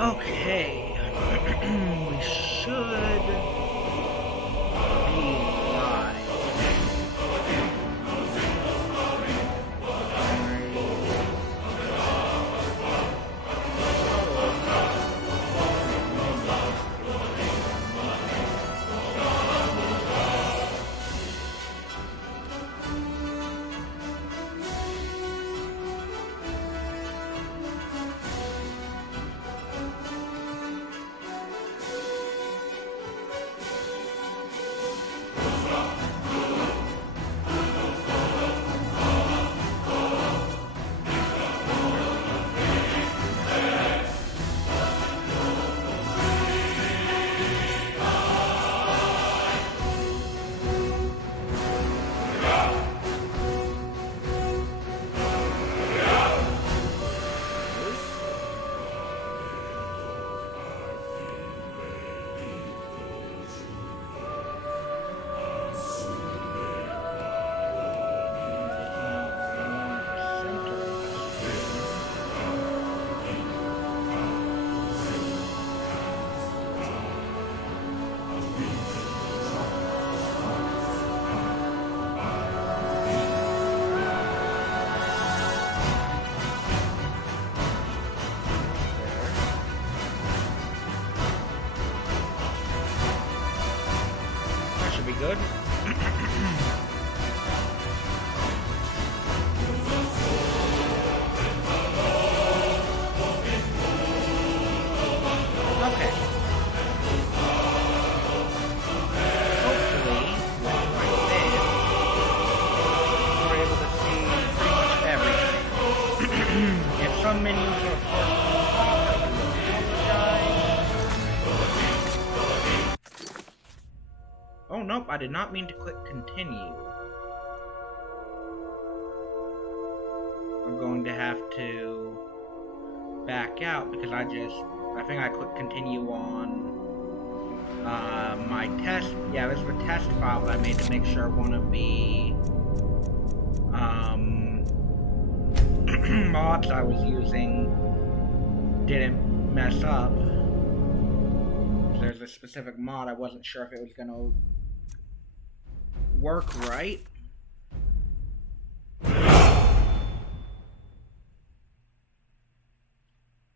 Okay. We should be live. That should be good. Okay. Hopefully, like this, we're able to see pretty much everything. If some menus are oh nope, I did not mean to click continue. I'm going to have to back out because I think I clicked continue on my test. Yeah, this is a test file that I made to make sure one of the mods I was using didn't mess up. There's a specific mod I wasn't sure if it was gonna work right.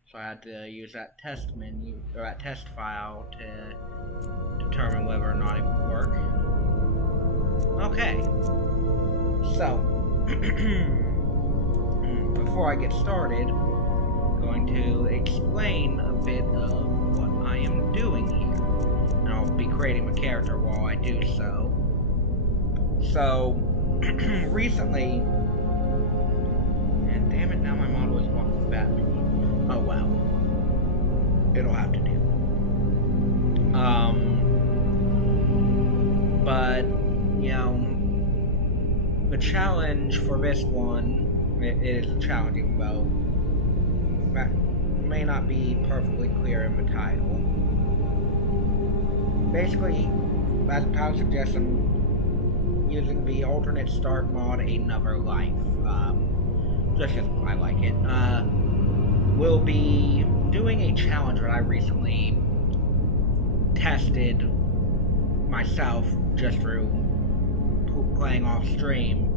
So I had to use that test menu or that test file to determine whether or not it would work. Okay. So before I get started, I'm going to explain a bit of what I am doing here. And I'll be creating a character while I do so. So, recently, and damn it, now my model is walking back. Oh well. It'll have to do. But, you know, the challenge for this one, it is a challenge even though that may not be perfectly clear in the title. Basically, as the title suggests, I'm using the alternate start mod Another Life, just because I like it. We'll be doing a challenge that I recently tested myself just through playing off stream.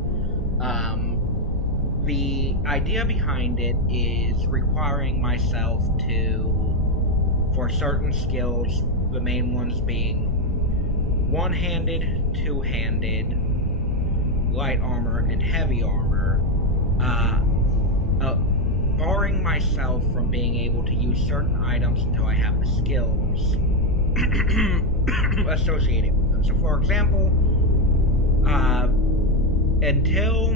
The idea behind it is requiring myself to, for certain skills, the main ones being one-handed, two-handed, light armor, and heavy armor, barring myself from being able to use certain items until I have the skills associated with them. So, for example, until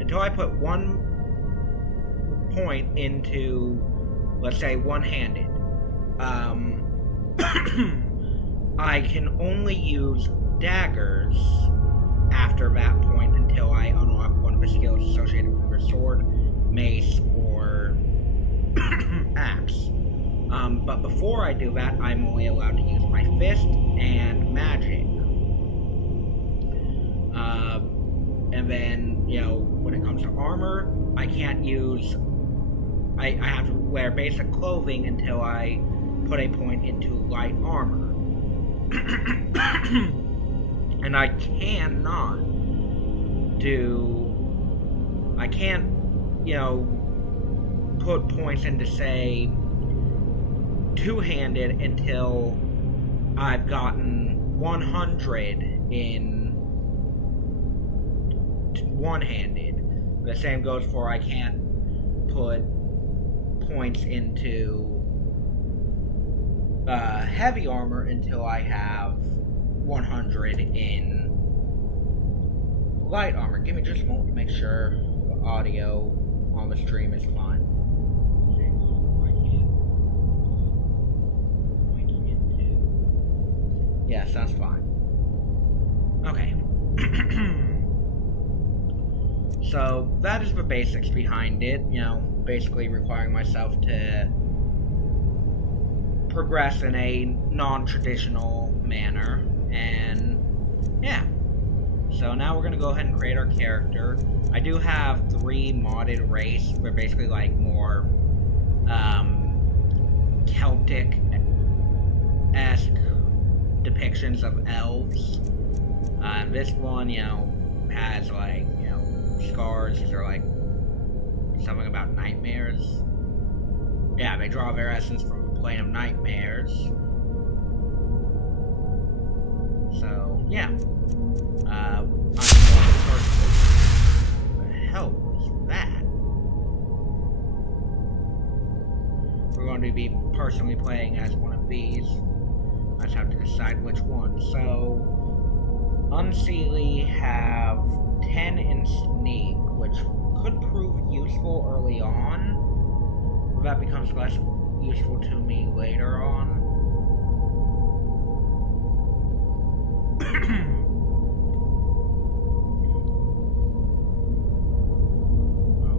until I put 1 point into, let's say, one-handed, I can only use daggers after that point until I unlock one of the skills associated with the sword, mace, or axe. But before I do that, I'm only allowed to use my fist and magic. And And then, when it comes to armor, I can't use... I have to wear basic clothing until I put a point into light armor. And I cannot I can't, put points into, say, two-handed until I've gotten 100 in one-handed. The same goes for I can't put points into heavy armor until I have 100 in light armor. Give me just a moment to make sure the audio on the stream is fine. Yeah, sounds fine. Okay. So, that is the basics behind it, basically requiring myself to progress in a non-traditional manner, and yeah. So now we're going to go ahead and create our character. I do have 3 modded race. They're basically like more Celtic-esque depictions of elves. This one, has like, scars. These are like something about nightmares. Yeah, they draw their essence from the plane of nightmares. So, yeah. I'm going to start. What the hell was that? We're going to be personally playing as one of these. I just have to decide which one. So, Unseelie have 10 in sneak, which could prove useful early on, but that becomes less useful to me later on.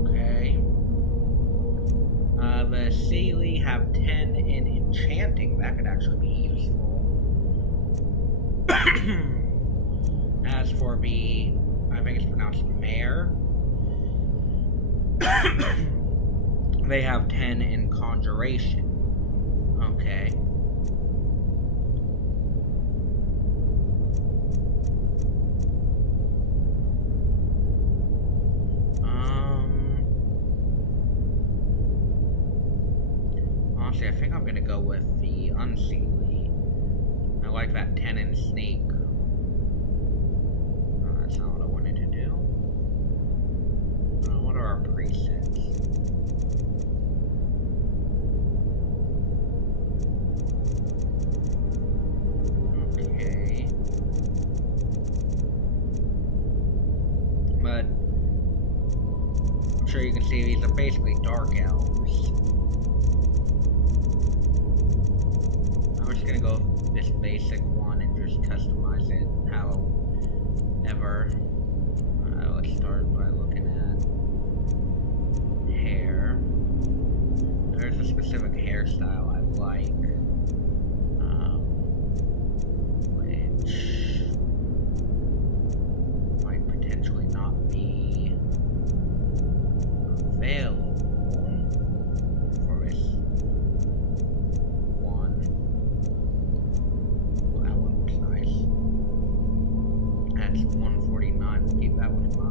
Okay. The Sealy have 10 in enchanting. That could actually be useful. As for the, I think it's pronounced mare, they have 10 in conjuration. Okay. Honestly, I think I'm gonna go with the Unseelie. I like that 10 in sneak. That's not what I wanted to do. What are our presets? Okay. But I'm sure you can see these are basically dark elves. I'm just gonna go with this basic one and just customize it however. Let's start by looking at hair. There's a specific hairstyle I like, which might potentially not be available for this one. Well, that one looks nice. That's 149. We'll keep that one in mind.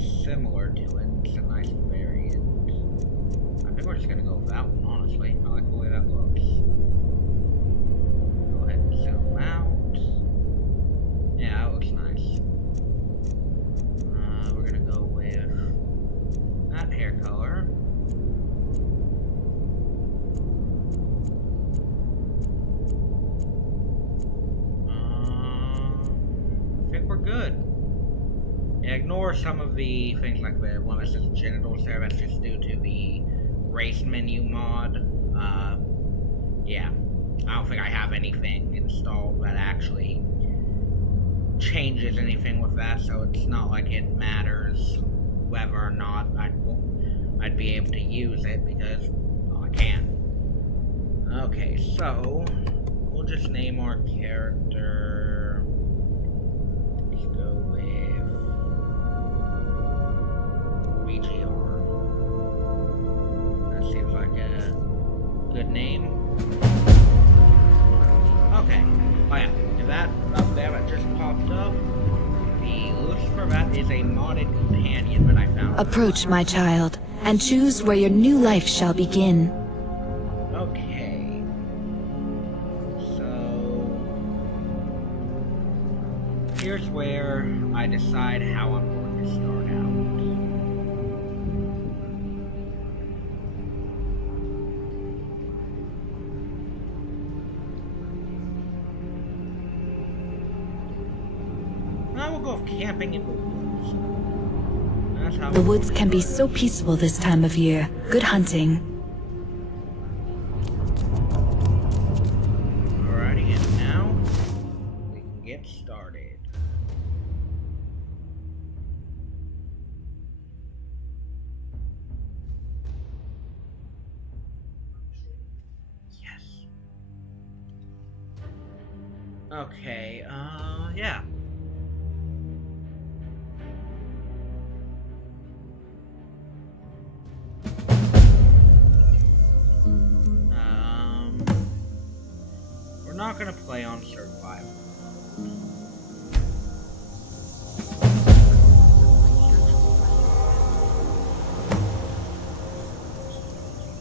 is similar to it. It's a nice variant. I think we're just gonna go with that one, honestly. I like the way that looks. Go ahead and zoom out. Yeah, that looks nice. We're gonna go with that hair color. I think we're good. Yeah, ignore some of the things like the one that says genitals there. That's just due to the race menu mod. Yeah, I don't think I have anything installed that actually changes anything with that, so it's not like it matters whether or not I'd be able to use it, because well, I can. Okay, so we'll just name our character. Let's go with BGR. That seems like a good name. Okay. Oh yeah, and that up there that just popped up, the Lucifer, that is a modded companion that I found. Approach, my child, and choose where your new life shall begin. Okay. So here's where I decide how I'm going to start out. I will go camping in the woods. That's how The woods can be so peaceful this time of year. Good hunting. Alrighty, and now we can get started. Yes. Okay, yeah. We're not gonna play on survival.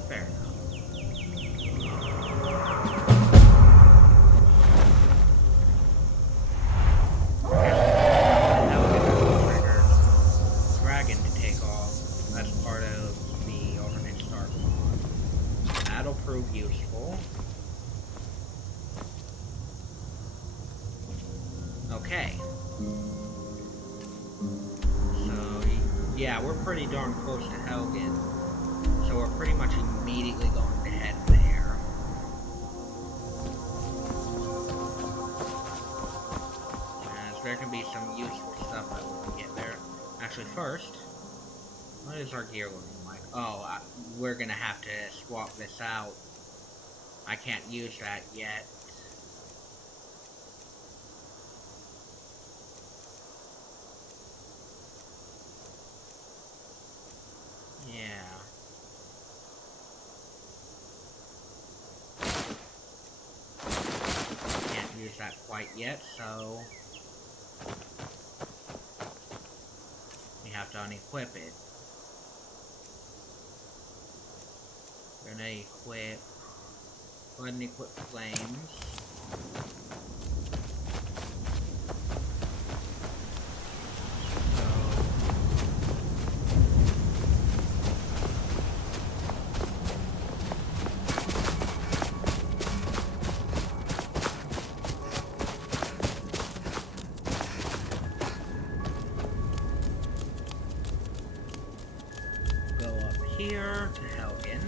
Fair enough. Now we're gonna trigger Dragon to take off. That's part of the alternate start mod. That'll prove useful. Okay. So, yeah, we're pretty darn close to Helgen. So we're pretty much immediately going to head there. As there can be some useful stuff that we can get there. Actually, first, what is our gear looking like? Oh, we're gonna have to swap this out. I can't use that yet. Yeah. Can't use that quite yet, so we have to unequip it. We're gonna equip. Go ahead and equip flames. Here to Helgen.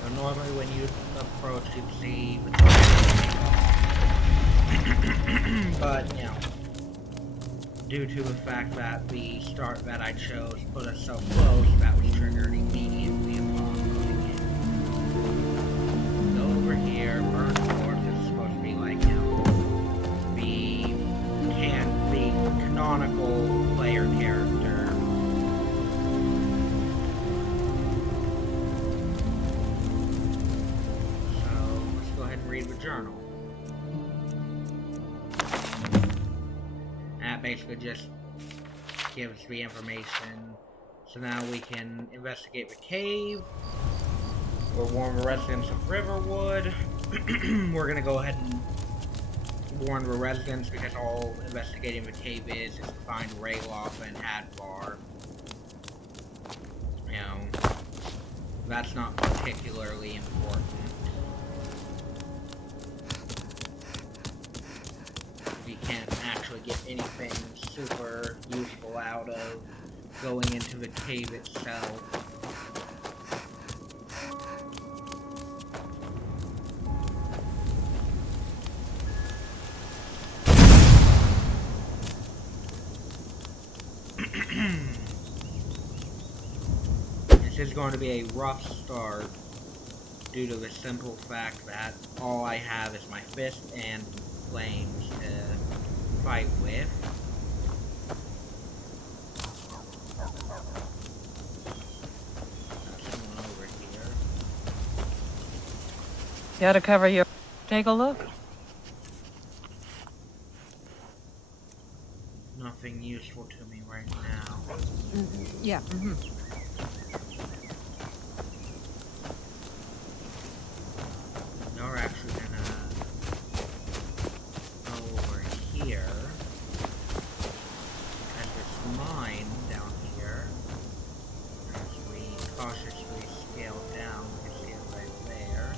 So normally when you approach, you'd see the but, you know, due to the fact that the start that I chose put us so close, that was triggered immediately upon loading it. Go over here, burn force. It's supposed to be like, you know, the canonical player character. Read the journal. That basically just gives the information. So now we can investigate the cave. We're warn the residents of Riverwood. We're gonna go ahead and warn the residents because all investigating the cave is to find Rayloff and Hadvar. You know, that's not particularly important. We can't actually get anything super useful out of going into the cave itself. This is going to be a rough start due to the simple fact that all I have is my fist and flames to fight with. There's someone over here. You ought to cover your... Take a look. Nothing useful to me right now. Yeah. You're actually gonna go over here. Because there's mine down here. As we cautiously scale down, we can see it right there.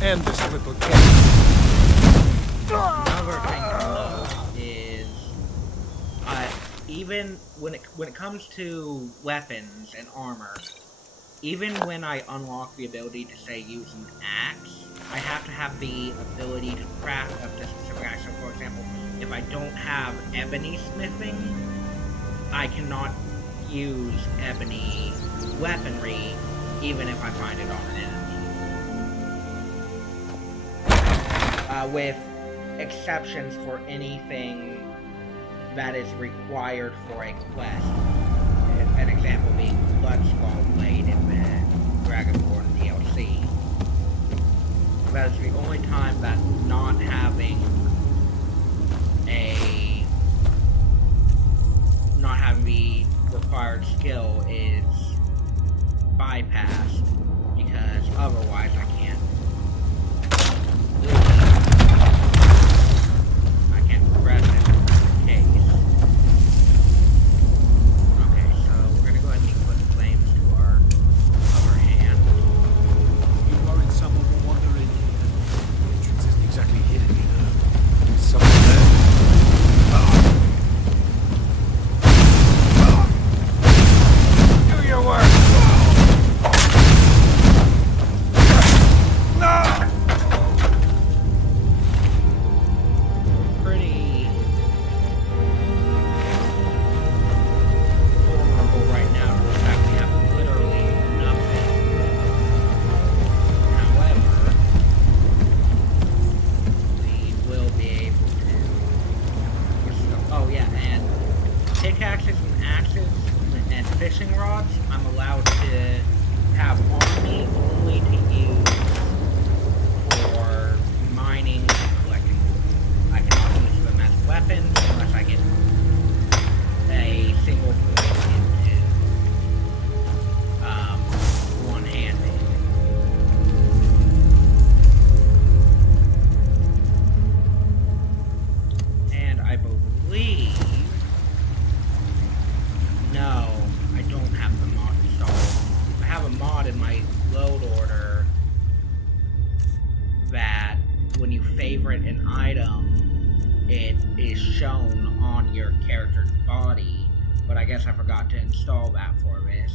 End this little game. Another thing to note is, even when it comes to weapons and armor, even when I unlock the ability to say use an axe, I have to have the ability to craft a specific axe. So, for example, if I don't have ebony smithing, I cannot use ebony weaponry, even if I find it on an enemy. With exceptions for anything that is required for a quest. An example being Bloodskull Blade in the Dragonborn DLC. That is the only time that not having the required skill is bypassed, because otherwise I can't progress in the case. Okay, so we're gonna go ahead and put flames to our other hand. You worried someone will wander in here? The entrance isn't exactly hidden, you know. There's someone there. Do your work! I forgot to install that for this.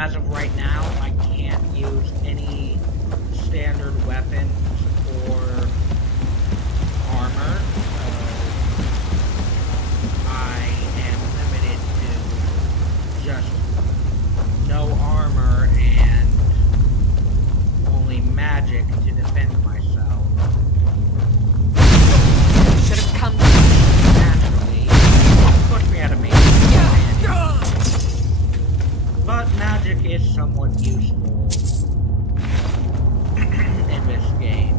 as of right now, I can't use any standard weapons or armor, so I am limited to just no armor and only magic to defend myself. Should have come. Naturally, push me at a major disadvantage. But magic is somewhat useful in this game.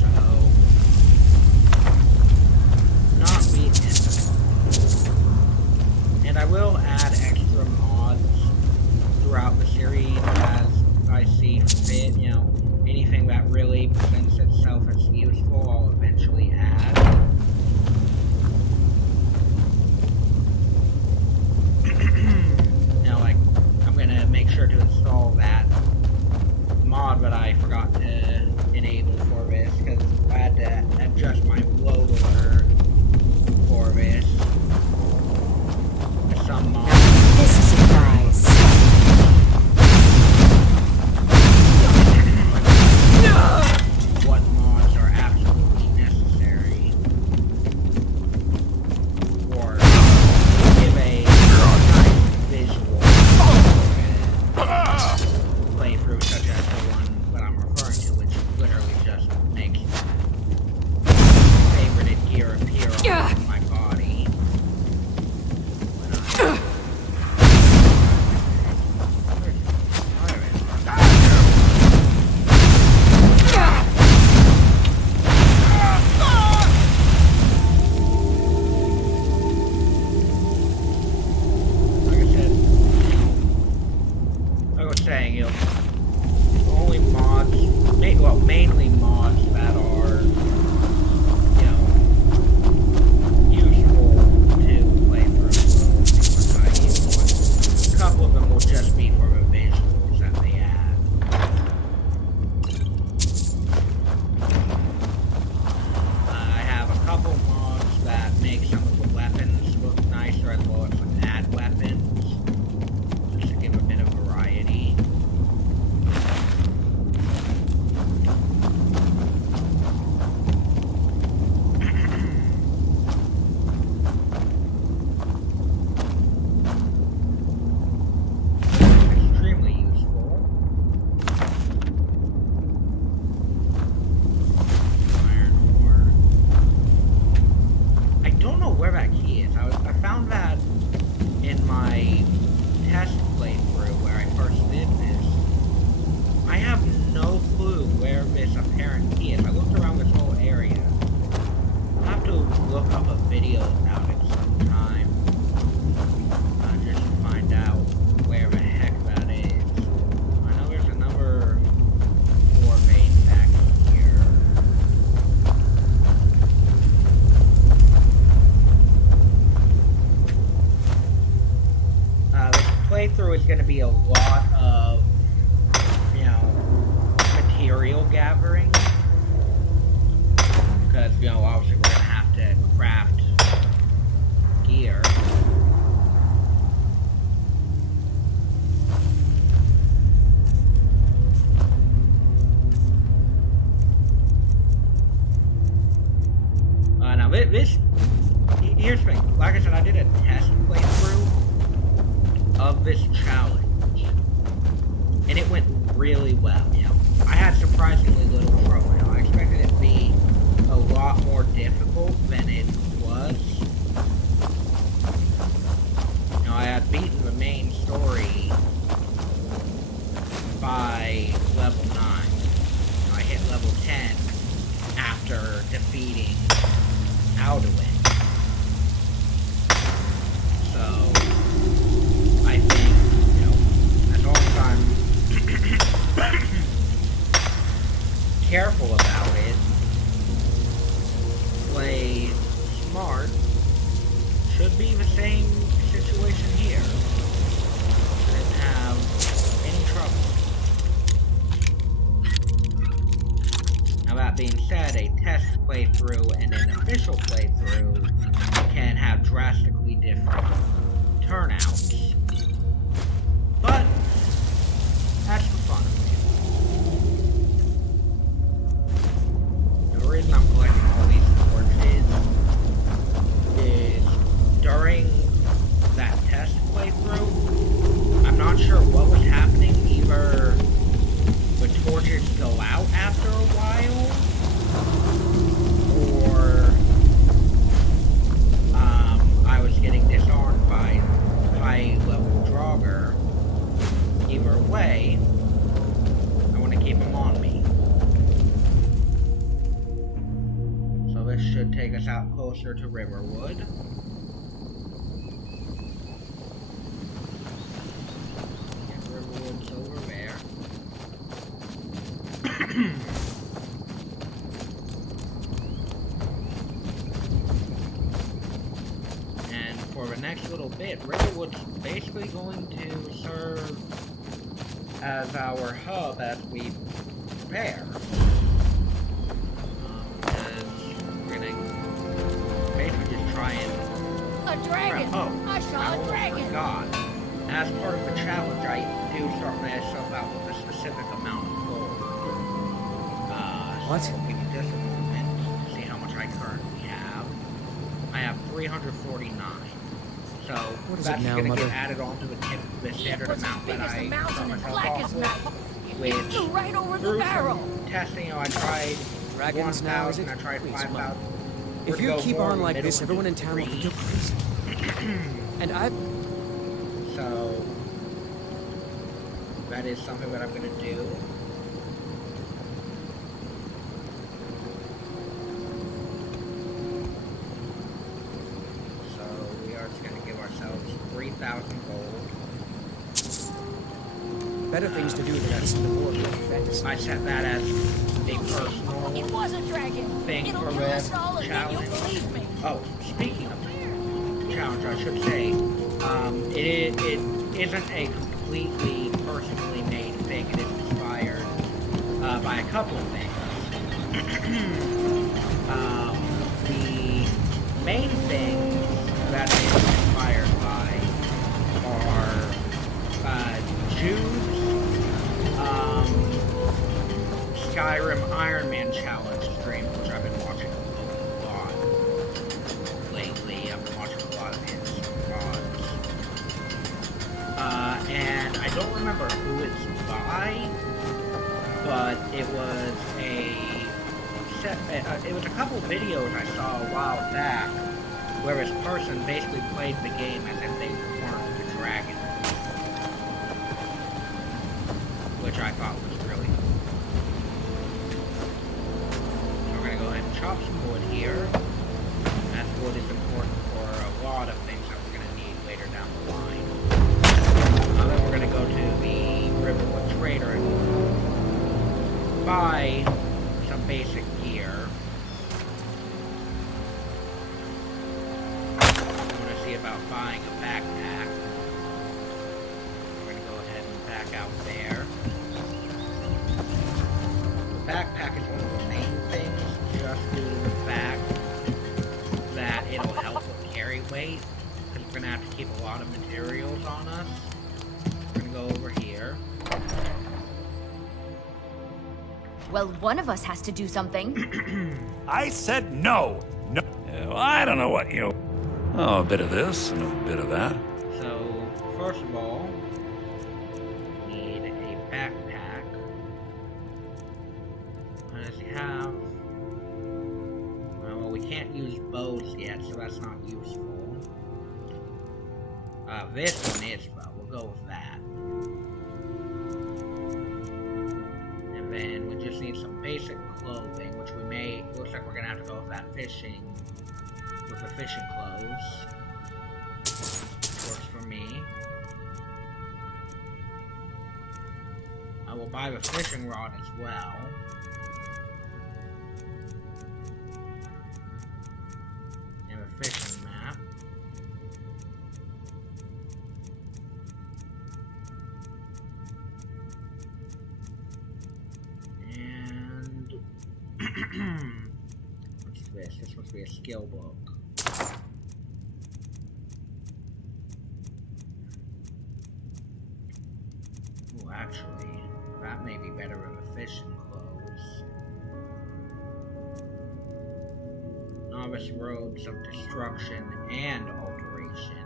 So, not weakness. And I will add extra mods throughout the series as I see fit. You know, anything that really presents itself as useful, I'll eventually add. Like, I'm gonna make sure to install that mod that I forgot to enable for this, because I had to adjust my load order for this. With some mods. This is a prize. What mods are absolutely necessary, or give a nice visual playthrough such as the one that I'm referring to, which literally just makes favorited gear appear on my body. You know, only mods, mainly mods that are, you know, useful to play through. A couple of them will just be for the visuals that they add. I have a couple mods that make some of the weapons look nicer, as well as add weapons, just to give a bit of variety. Extremely useful. Iron ore. I don't know where that key is. I found that in my test playthrough where I first did this. I have no clue where this apparent key is. I looked around this whole area. I'll have to look up a video about it sometime. Just to find out where the heck that is. I know there's another ore vein back here. This playthrough is going to be a lot of, you know, material gathering. Because, you know, obviously we're going to have to craft gear. Now here's the thing. Like I said, I did a test playthrough of this challenge, and it went really well. You know, I had surprisingly little trouble. You know, I expected it to be a lot more difficult than it was. You know, I had beaten the main story by level 9. I hit level 10 after defeating Alduin. So, I think, you know, as long as I'm careful about it, play smart, should be the same situation here. Shouldn't have any trouble. Now that being said, a test playthrough and an official playthrough can have drastically different turnouts. us out closer to Riverwood. Yeah, Riverwood's over there. And for the next little bit, Riverwood's basically going to serve as our hub as we prepare. We're gonna basically just try and... A dragon! Oh, I saw a dragon! Forgot. As part of the challenge, I do start myself out with a specific amount of gold. What? So give me just a moment to see how much I currently have. I have 349. So What is that's it now, gonna Mother? get added onto the standard It was as amount big that as I the mountain start and myself black off as with. night. Which It flew right over the through barrel. some testing, I tried Dragons now, is 1,000, it? I tried Please, 5,000. If you keep on like this, everyone in town will think you're crazy. And I... So, that is something that I'm going to do. So, we are just going to give ourselves 3,000 gold. Better things to do than listen to more fantasy. I set that as a personal It was a dragon. thing It'll for kill us this all, and then you'll challenge. believe me. Oh, speaking of challenge, I should say, it isn't a completely personally made thing. It is inspired by a couple of things. The main things that it is inspired by are Jude's Skyrim Iron Man challenge streams, which I've been watching a lot lately. I've been watching a lot of his VODs. And I don't remember who it's by, but it was it was a couple videos I saw a while back where this person basically played the game as if they weren't the dragon, which I thought was really cool. So we're gonna go ahead and chop some wood here. As wood is important for a lot of things that we're gonna need later down the line. Then we're gonna go to the Riverwood Trader and buy some basic gear. I'm gonna see about buying a backpack. We're gonna go ahead and back out there. The backpack is one of the main things, just due to the fact that it'll help with carry weight, because we're gonna have to keep a lot of materials on us. We're gonna go over here. Well, one of us has to do something. I said no. No. Well, I don't know what you... Oh, a bit of this and a bit of that. So, first of all, we need a backpack. What does he have? Well, we can't use bows yet, so that's not useful. This one is, though. We'll go with that. And then we just need some basic clothing, which we may... Looks like we're gonna have to go with that fishing... With the fishing clothes. Works for me. I will buy the fishing rod as well. And a fishing map. And what's this? This must be a skill book. Oh, actually, that may be better than the fishing clothes. Novice robes of destruction and alteration.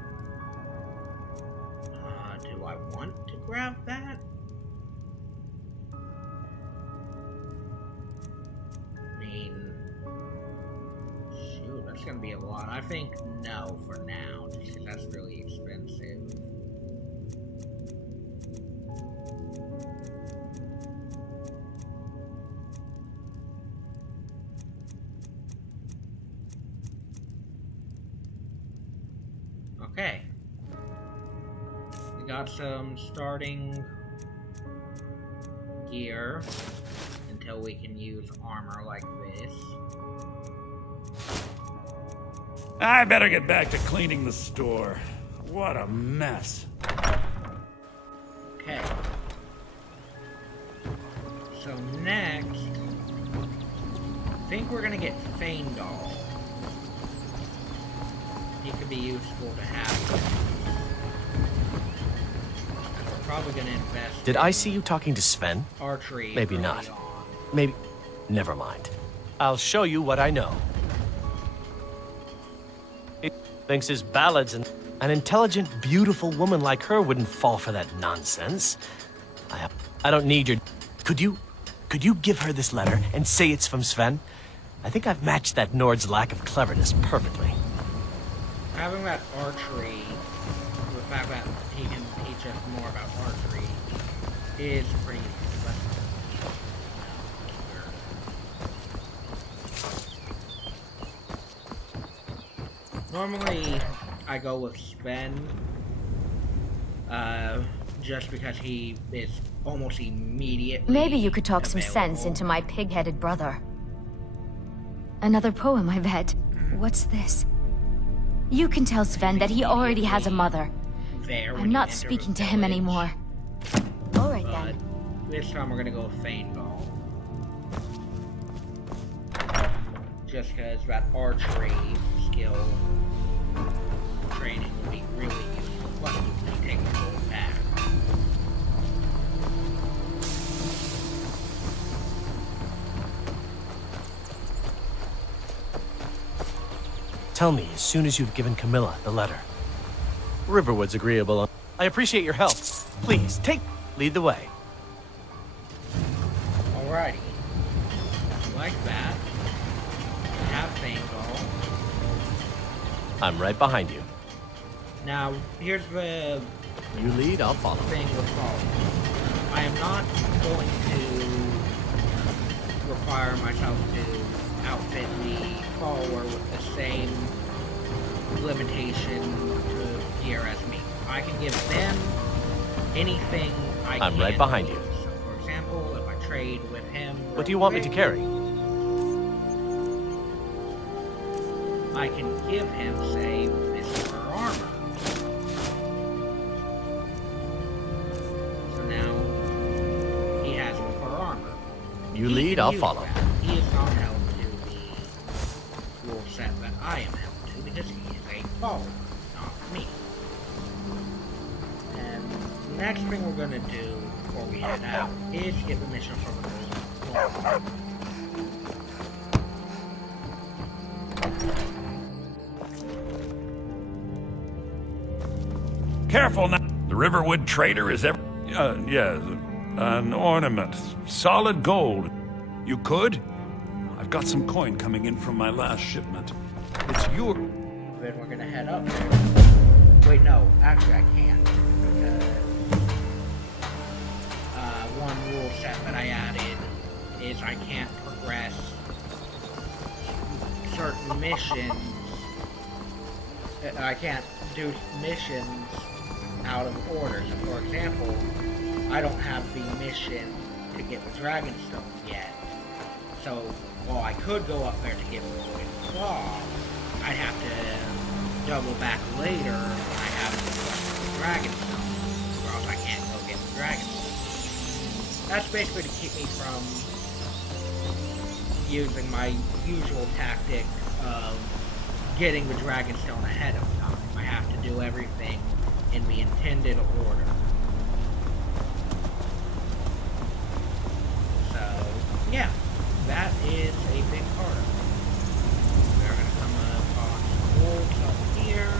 Do I want to grab that? I mean, shoot, that's gonna be a lot. I think no for now, just because that's really expensive. Okay. We got some starting gear until we can use armor like this. I better get back to cleaning the store. What a mess. Okay. So next, I think we're gonna get Feindal. He could be useful to have. We're probably gonna invest. Did I see you talking to Sven? Archery. Maybe early not. on. Maybe. Never mind. I'll show you what I know. He thinks his ballads and an intelligent, beautiful woman like her wouldn't fall for that nonsense. I don't need your. Could you give her this letter and say it's from Sven? I think I've matched that Nord's lack of cleverness perfectly. Having that archery, the fact that he can teach us more about archery, is pretty useful. Normally, I go with Sven, just because he is almost immediately Maybe you could talk some available. sense into my pig-headed brother. Another poem, I bet. What's this? You can tell Sven that he already has a mother. There when I'm you not enter speaking the to him village. anymore. Alright But then. this time we're gonna go with Feindal. Just because that archery skill training will be really useful. Plus, we take the gold back. Tell me as soon as you've given Camilla the letter. Riverwood's agreeable. I appreciate your help. Please, lead the way. Alrighty. Like that. We have Feindal. I'm right behind you. Now, here's the You lead, I'll follow. thing with following. I am not going to require myself to outfit the follower with the same limitation to gear as me. I can give them anything I can. I'm right behind you. So, for example, if I trade with him... What do you want me to carry? I can give him, say, this fur armor. So now he has the fur armor. You He lead, can I'll use follow. that. He is not held to the rule set that I am held to because he is a follower, not me. And the next thing we're gonna do before we head out is get the mission from the Golden Claw. Careful now. The Riverwood trader is an ornament. Solid gold. You could? I've got some coin coming in from my last shipment. It's your... Then we're gonna head up there. Wait, no, actually I can't. Because one rule set that I added is I can't progress certain missions. I can't do missions out of order. So for example, I don't have the mission to get the Dragonstone yet. So while I could go up there to get the Golden Claw, I'd have to double back later when I have the Dragonstone, or else I can't go get the Dragonstone. That's basically to keep me from using my usual tactic of getting the Dragonstone ahead of time. I have to do everything in the intended order. So, yeah, that is a big part of it. We're going to come across wolves up here.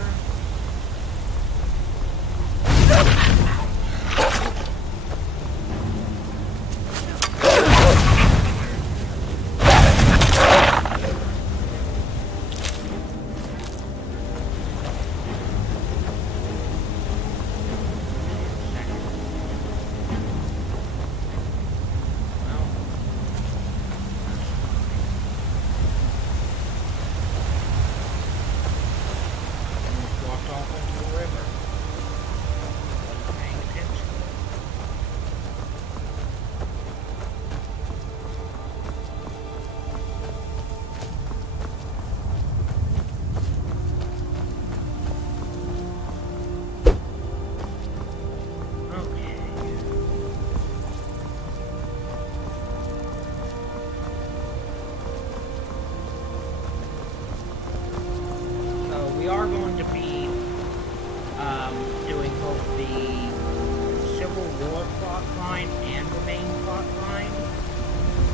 line and the main plot line.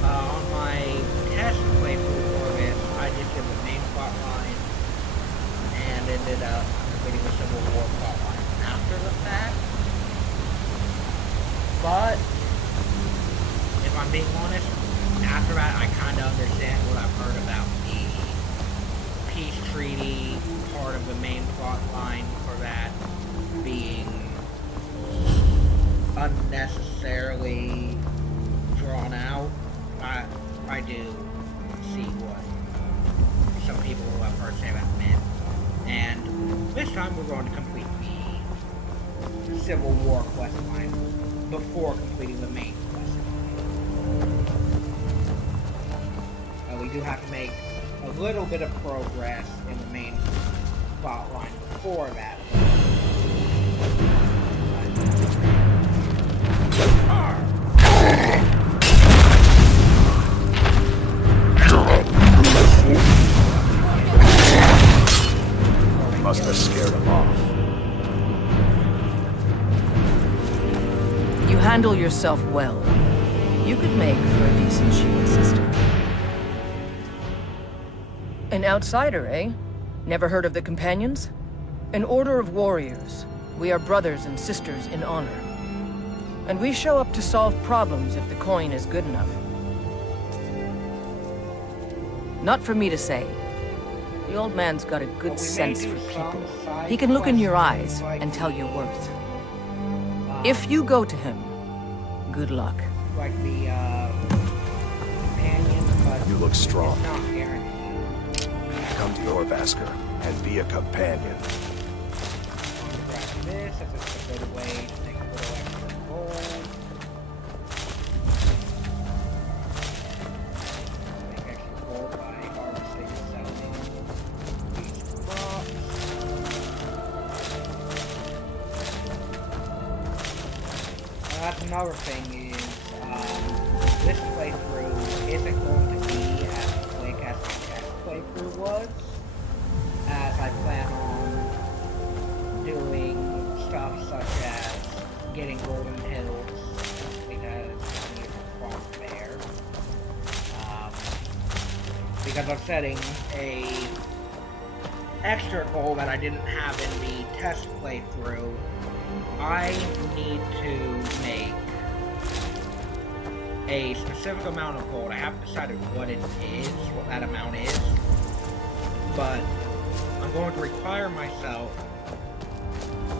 On my test playthrough for this, I just did the main plot line and ended up completing the Civil War plot line after the fact. But if I'm being honest, after that I kind of understand what I've heard about the peace treaty part of the main plot line for that being unnecessarily drawn out. I do see what some people who have heard say that meant. And this time we're going to complete the Civil War quest line before completing the main quest line. We do have to make a little bit of progress in the main plot line before that. Must have scared him off. You handle yourself well. You could make for a decent shield sister. An outsider, eh? Never heard of the Companions? An order of warriors. We are brothers and sisters in honor. And we show up to solve problems if the coin is good enough. Not for me to say. The old man's got a good sense for people. He can look in your eyes and tell your worth. If you go to him, good luck. Like the companion, but You look strong. it's not guaranteed. Come to your Vasker and be a companion. I'm gonna grab this as it's a good way to make a little extra gold. Make extra gold by harvesting and selling these crops. That's another thing is, this playthrough isn't going to be as quick as my test playthrough was, as I plan on doing stuff such as getting golden hills, because I'm using farm there. Because I'm setting a extra goal that I didn't have in the test playthrough. I need to make a specific amount of gold. I haven't decided what it is, what that amount is, but I'm going to require myself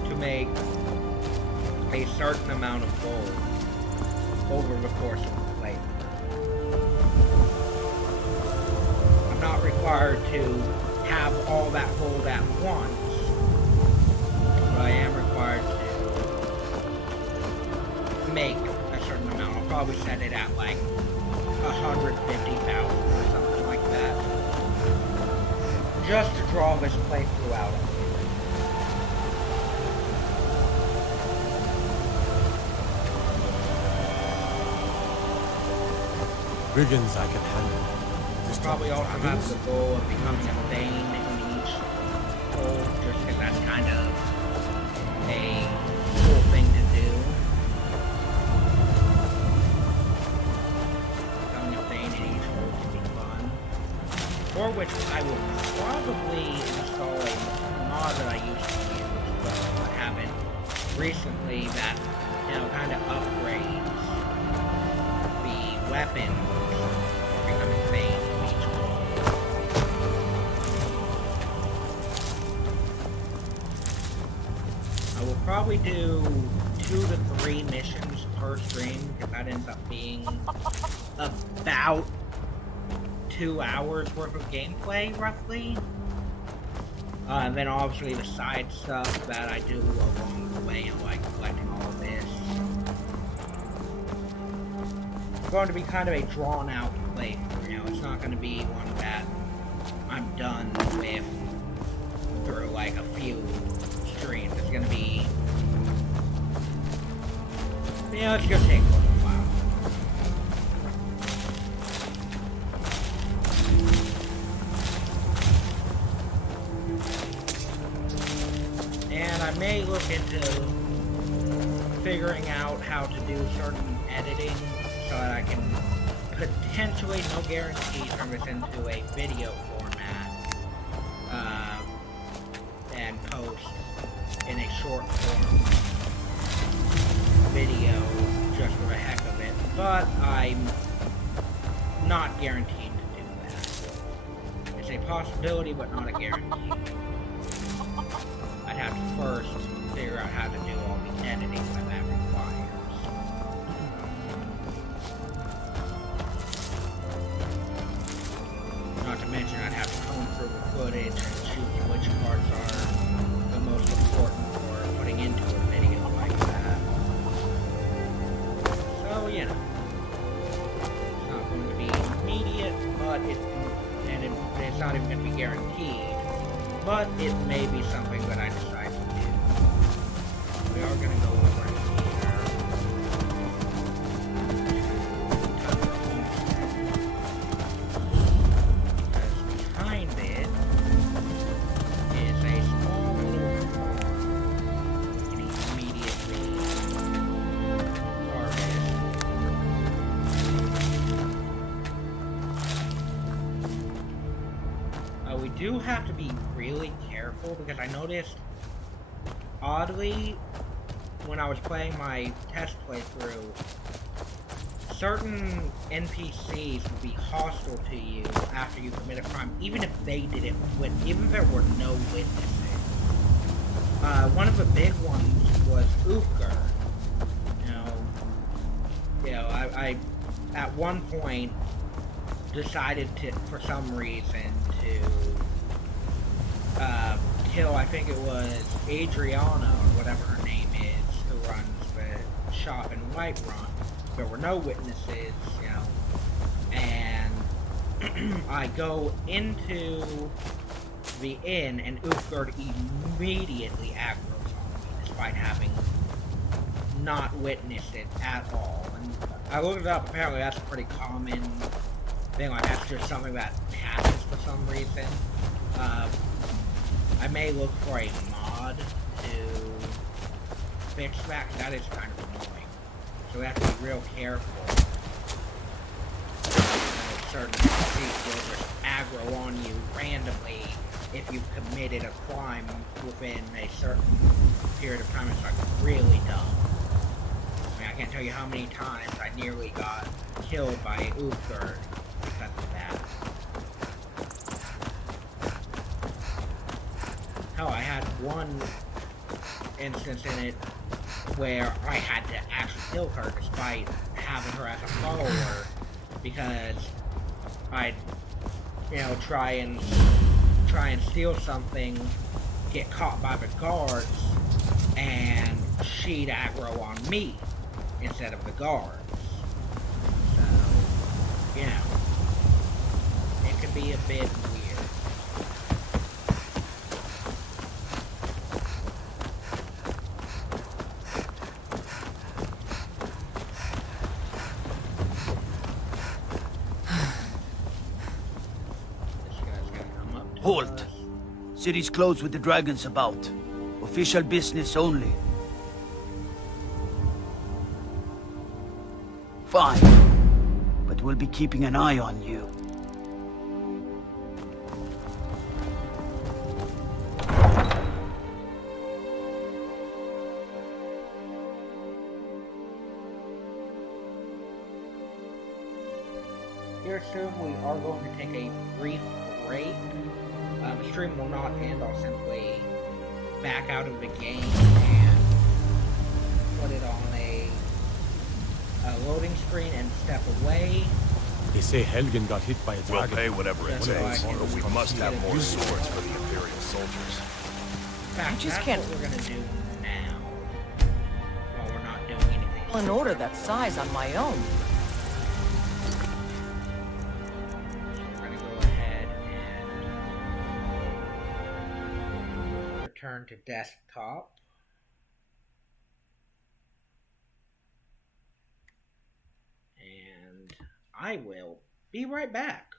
to make a certain amount of gold over the course of the playthrough. I'm not required to have all that gold at once, but I am required to make a certain amount. I'll probably set it at like 150,000 or something like that, just to draw this playthrough out. Brigands I can handle. We'll probably also have the goal of becoming a Thane in each goal, just because that's kind of a cool thing to do. Becoming a Thane in each goal can be fun. For which I will probably install a mod that I used to use, but I haven't recently, that, you know, kind of upgrades the weapon for becoming Thane in each goal. I will probably do 2 to 3 missions per stream, because that ends up being about 2 hours worth of gameplay, roughly. And then obviously the side stuff that I do along the way, and like collecting all of this. It's going to be kind of a drawn out playthrough, you know, it's not going to be one that I'm done with through like a few streams. It's going to be, you know, it's going to take a little while. And I may look into figuring out how to do certain editing so that I can potentially, no guarantees, turn this into a video format and post in a short form video just for the heck of it, but I'm not guaranteed to do that. It's a possibility, but not a guarantee. I'd have to first figure out how to do all the editing that that requires. Not to mention I'd have to comb through the footage and choose which parts are the most important for putting into a video like that. So, you know, it's not going to be immediate, but it's not even going to be guaranteed, but it may be something that I decide to do. We are going to go over here. Behind it is a small little farm. We can immediately harvest. We do have to be really careful because I noticed, oddly, when I was playing my test playthrough, certain NPCs would be hostile to you after you commit a crime, even if they didn't even if there were no witnesses. One of the big ones was Ulfgar. I at one point decided to, for some reason, to kill, I think it was Adriana, or whatever her name is, who runs the shop in Whiterun. There were no witnesses, and I go into the inn, and Ulfgard immediately aggroes on me, despite having not witnessed it at all. And I looked it up, apparently that's a pretty common thing, like that's just something that happens for some reason. I may look for a mod to fix that, because that is kind of annoying. So we have to be real careful. Certain NPCs will just aggro on you randomly if you've committed a crime within a certain period of time. It's like really dumb. I mean, I can't tell you how many times I nearly got killed by Ulfgard because of that. Hell, I had one instance in it where I had to actually kill her despite having her as a follower, because I'd, try and steal something, get caught by the guards, and she'd aggro on me instead of the guards. So, it can be a bit weird. Halt! City's closed with the dragons about. Official business only. Fine. But we'll be keeping an eye on you. Here soon we are going to take a brief break. The stream will not end. I'll simply back out of the game and put it on a loading screen and step away. They say Helgen got hit by a We'll dragon. pay whatever it takes, but we must have more swords for the Imperial soldiers. In fact, I just that's can't- what we're gonna do now, while we're not doing anything. An order that size on my own. We're gonna go ahead and return to desktop. And I will be right back.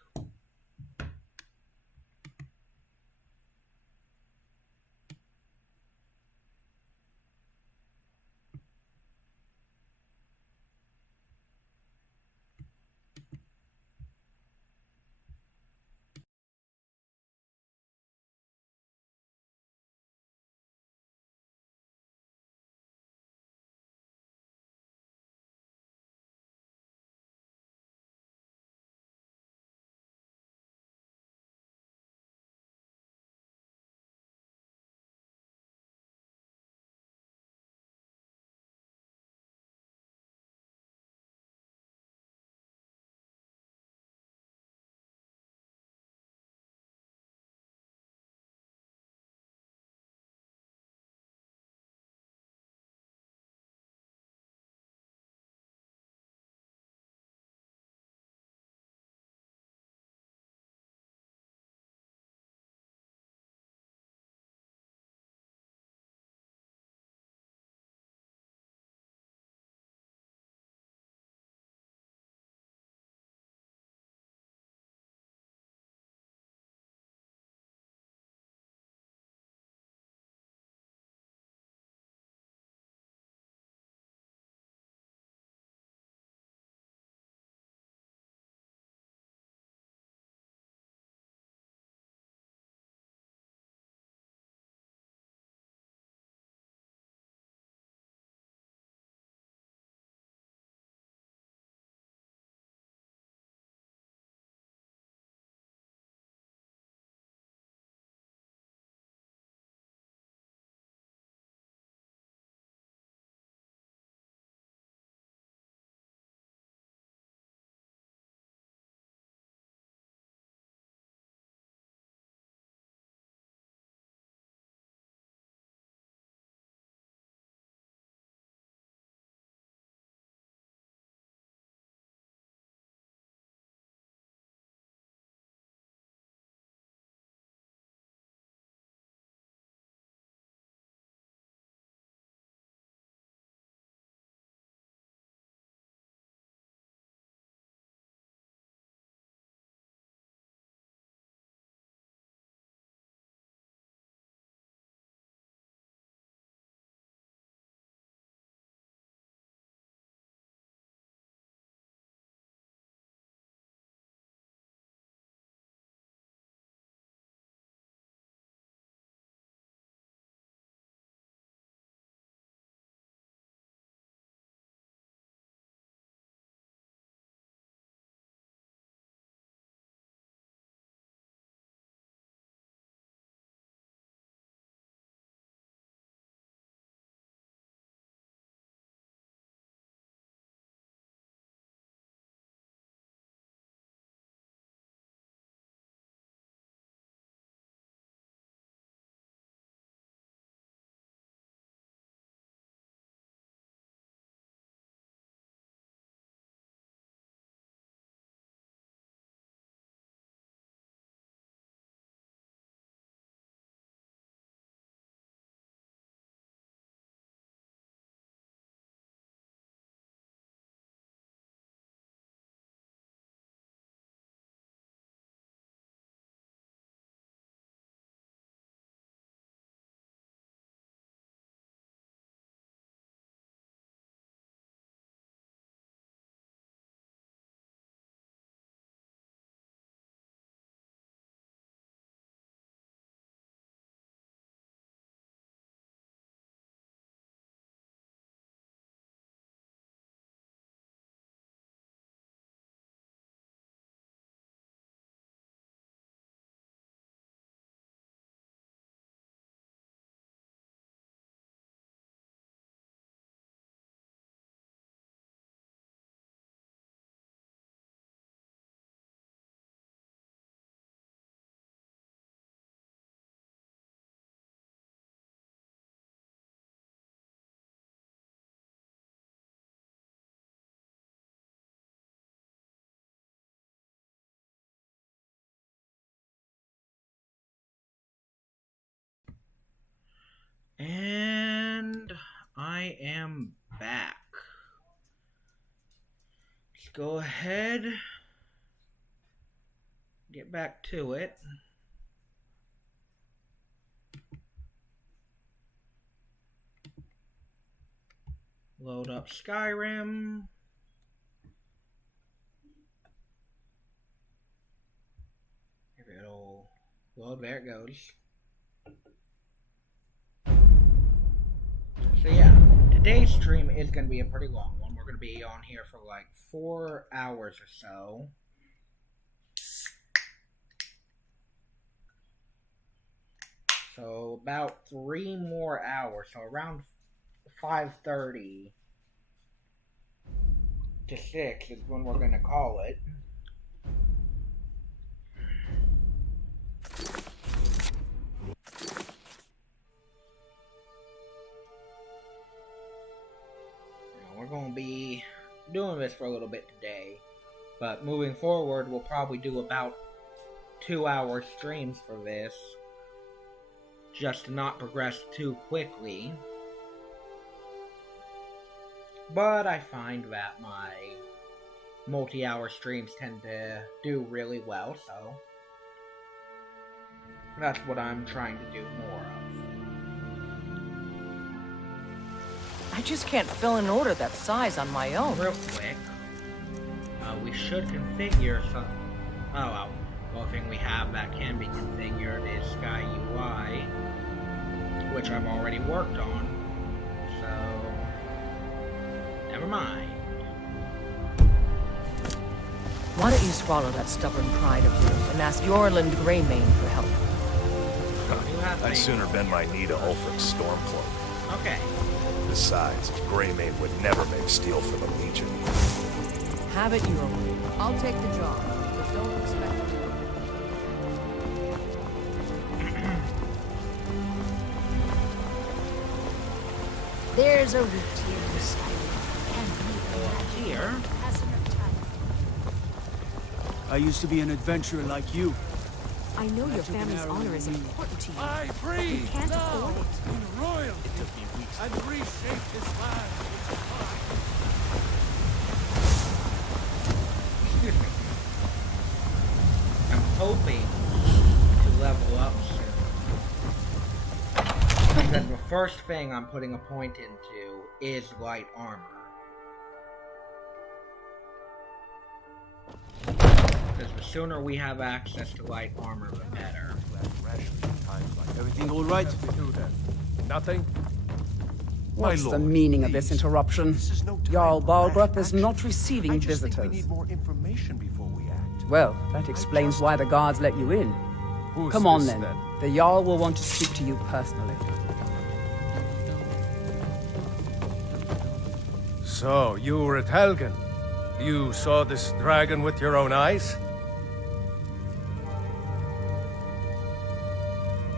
I am back. Let's go ahead. Get back to it. Load up Skyrim. If it'll load, there it goes. So yeah, today's stream is going to be a pretty long one. We're going to be on here for like 4 hours or so. So about 3 more hours, so around 5:30 to 6 is when we're going to call it. We're going to be doing this for a little bit today, but moving forward we'll probably do about 2-hour streams for this, just to not progress too quickly. But I find that my multi-hour streams tend to do really well, so that's what I'm trying to do more of. I just can't fill an order that size on my own. Real quick, we should configure some... Oh, well, the only thing we have that can be configured is Sky UI, which I've already worked on, so never mind. Why don't you swallow that stubborn pride of yours and ask Yorland Greymane for help? I'd sooner bend my knee to Ulfric's Stormcloak. Okay. Besides, Greymane would never make steel for the Legion. Have it your way. I'll take the job, but don't expect it. There's a route here in Skyrim. Here? I used to be an adventurer like you. I know your family's honor is important to you. I but breathe we can't now afford it. in royalty. It took me weeks and reshape this land into mine. I'm hoping to level up soon. Because the first thing I'm putting a point into is light armor. Because the sooner we have access to light armor, the better. Everything all right? Nothing? What's the meaning of this interruption? Jarl Balgrup is not receiving visitors. We need more information before we act. Well, that explains why the guards let you in. Who's Come on this, then. The Jarl will want to speak to you personally. So, you were at Helgen. You saw this dragon with your own eyes?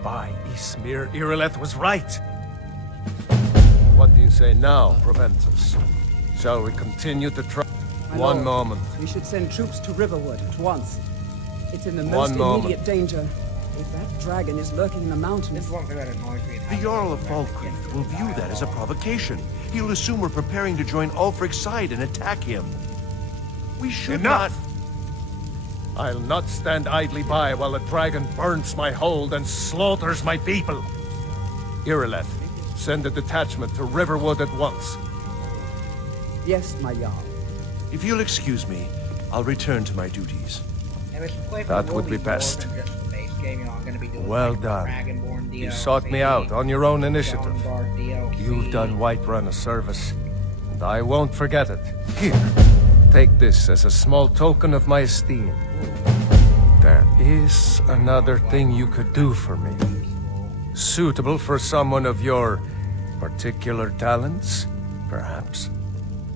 By Ysmir, Irileth was right. What do you say now, Proventus? Shall we continue to try? My One lord, moment. We should send troops to Riverwood at once. It's in the One most moment. immediate danger. If that dragon is lurking in the mountains... This is one thing that annoys me. The Jarl of Falkreath will view that as a provocation. He'll assume we're preparing to join Ulfric's side and attack him. We should Enough! I'll not stand idly by while the dragon burns my hold and slaughters my people. Irileth, send a detachment to Riverwood at once. Yes, my Jarl. If you'll excuse me, I'll return to my duties. That would be best. Well done. You sought me out on your own initiative. You've done Whiterun a service, and I won't forget it. Here, take this as a small token of my esteem. There is another thing you could do for me. Suitable for someone of your particular talents, perhaps.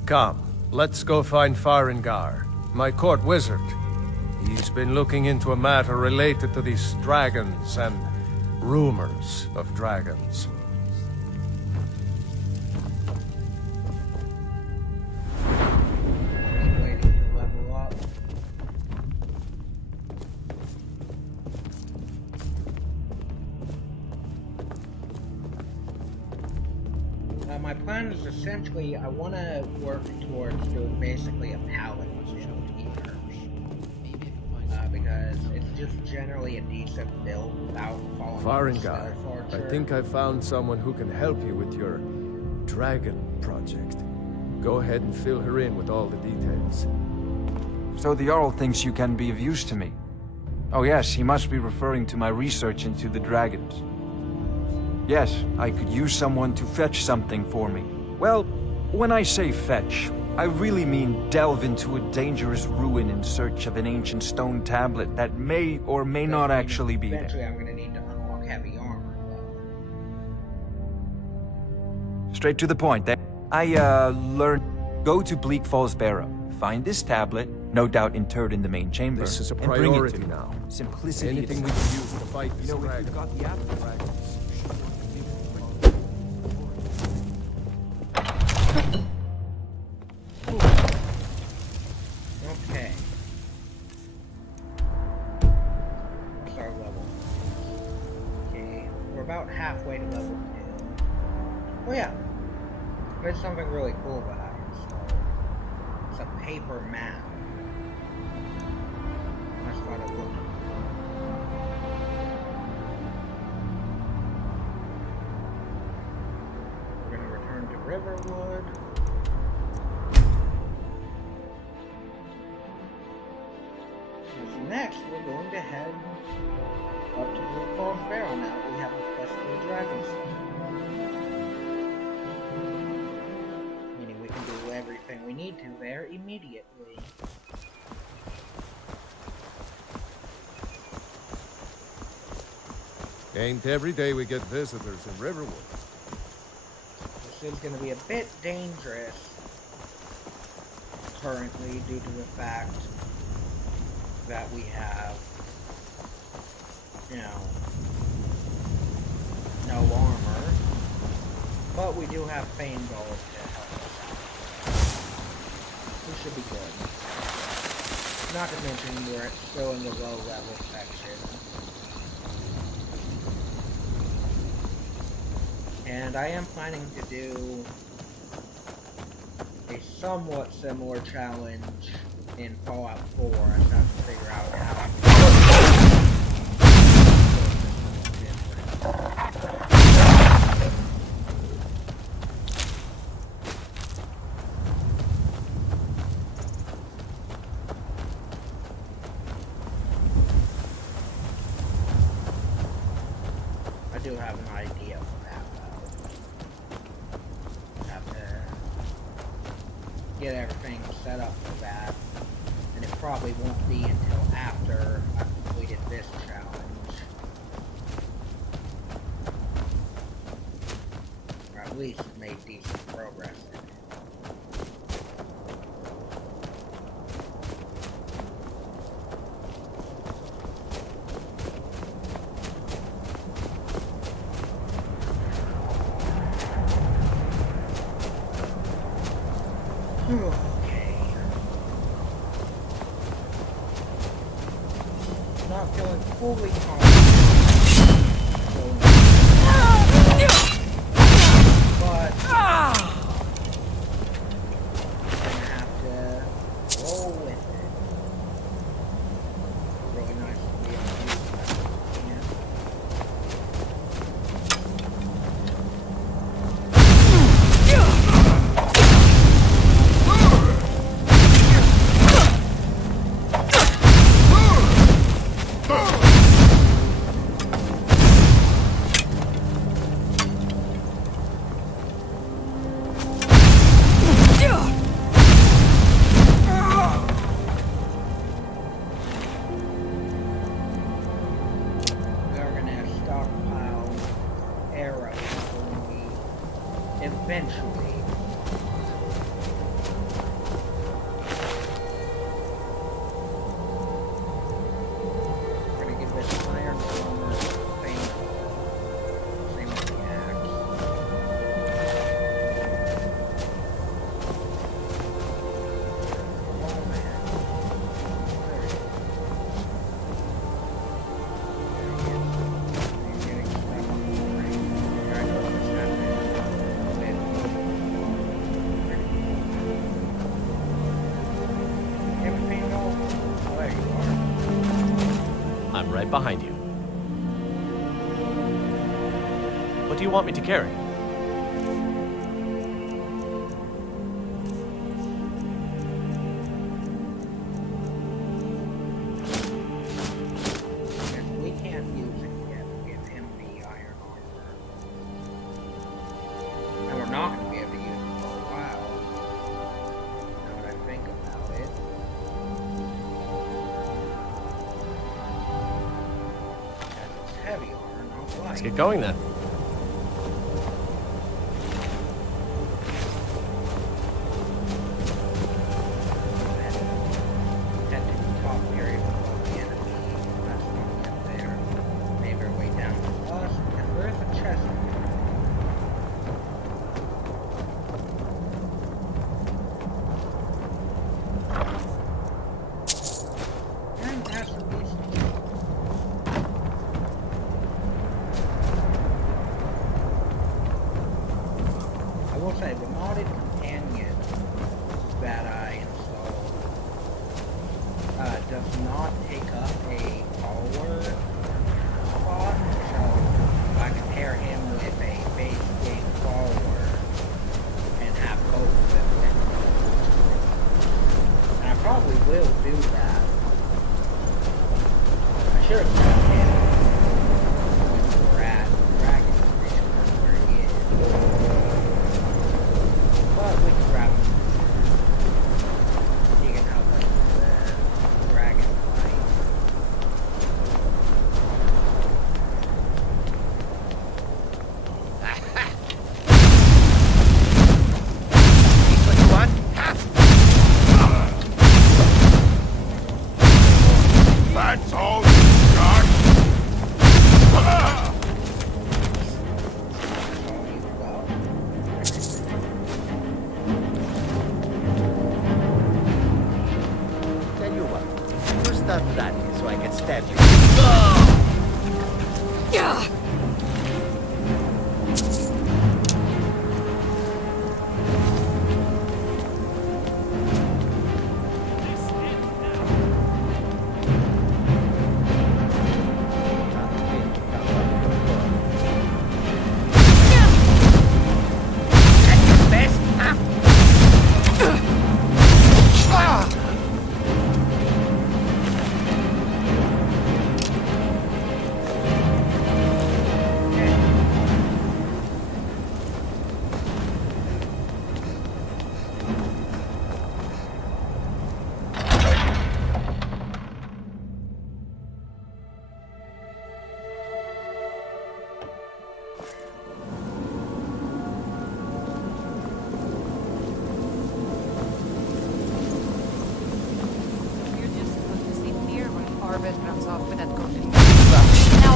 Come, let's go find Farengar, my court wizard. He's been looking into a matter related to these dragons and rumors of dragons. Waiting to level up. my plan is essentially I want to work towards doing basically a paladin build here. Because it's just generally a decent build without falling Foreign guy, I think I found someone who can help you with your dragon project. Go ahead and fill her in with all the details. So the Jarl thinks you can be of use to me. Oh yes, he must be referring to my research into the dragons. Yes, I could use someone to fetch something for me. Well, when I say fetch, I really mean delve into a dangerous ruin in search of an ancient stone tablet that may or may not actually be there. Eventually I'm going to need to unlock heavy armor, though. Straight to the point. I learned... Go to Bleak Falls Barrow. Find this tablet, no doubt interred in the main chamber. This is a and bring it to priority me. now. Simplicity. Anything we can use to fight this if dragon. you've got the apple dragons. Okay. What's our level? Okay, we're about halfway to level 2. Oh yeah, there's something really cool about it. So, it's a paper map. That's what it looked like. We're gonna return to Riverwood. Next, we're going to head up to Bleak Falls Barrow now. We have a quest for the dragon stone. Meaning we can do everything we need to there immediately. Ain't every day we get visitors in Riverwood. This is going to be a bit dangerous currently due to the fact that we have, you know, no armor, but we do have Fane Gold to help us out. We should be good. Not to mention we're still in the low level section. And I am planning to do a somewhat similar challenge in Fallout 4. I just have to figure out how I do have an idea for that, though. Have to get everything set up for that. And it probably won't be until after I've completed this challenge. Or at least made decent progress in it. Not feeling fully confident. But I'm gonna have to roll with it. Really nice to be able to use that. right behind you. What do you want me to carry? We can't use it yet to give him the iron armor. And we're not going to be able to use it for a while. Now that I think about it. That's heavy armor, not light. Let's get going then. Head to the top area below the enemy. That's not yet there. Maybe our way down to us, and where's the chest? And that's the piece. I will say, the modded companion that I installed does not take up a follower spot, so I can pair him with a base game follower and have both of them. And I probably will do that. I should have done him when we were at Dragon Station, that's where he is. But we can grab him. He can help us with the dragon fight. What you want? That's all you got? Tell you what, you start running so I can stab you. That's your best, huh? You're just supposed to sit here when Orbit runs off with that golden. Now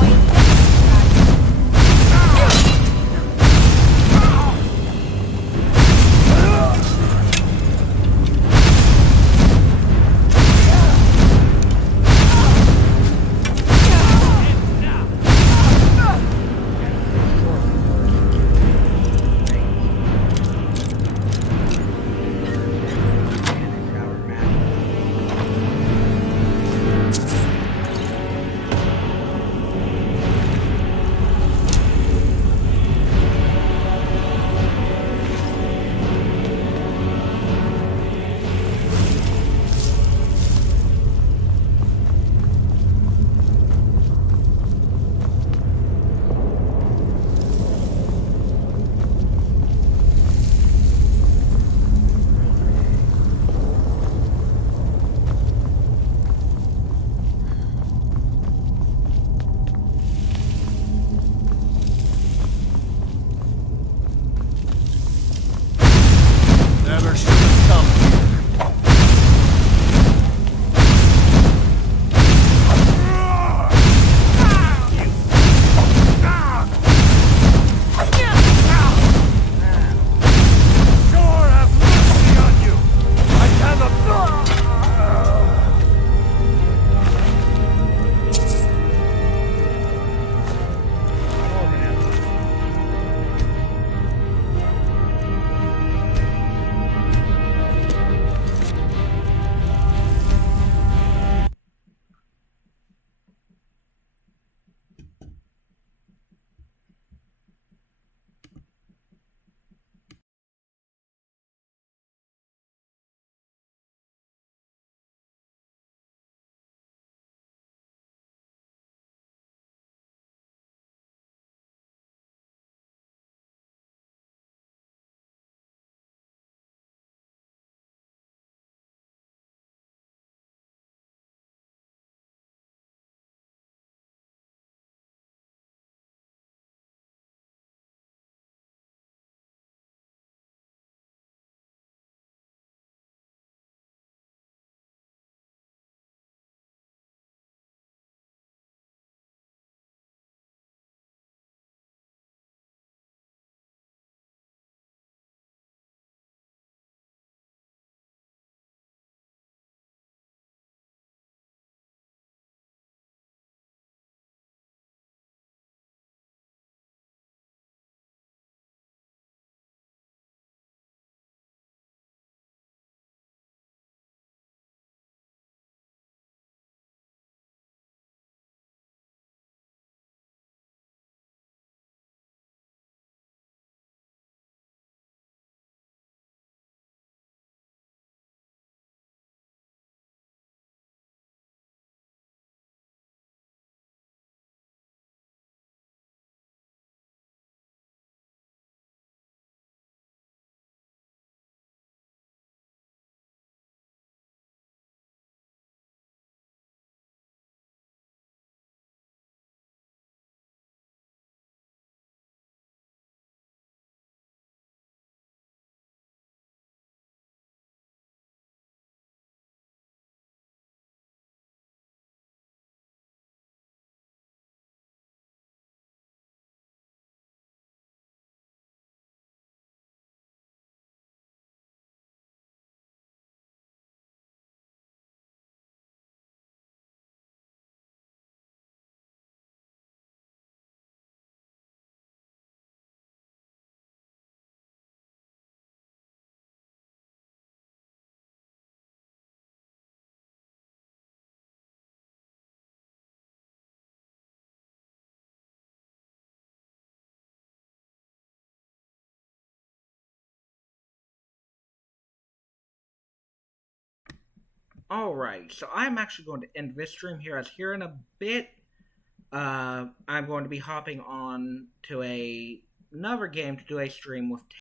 Never should have come here. Sure, have mercy on you! I cannot... Alright, so I'm actually going to end this stream here, as here in a bit, I'm going to be hopping on to another game to do a stream with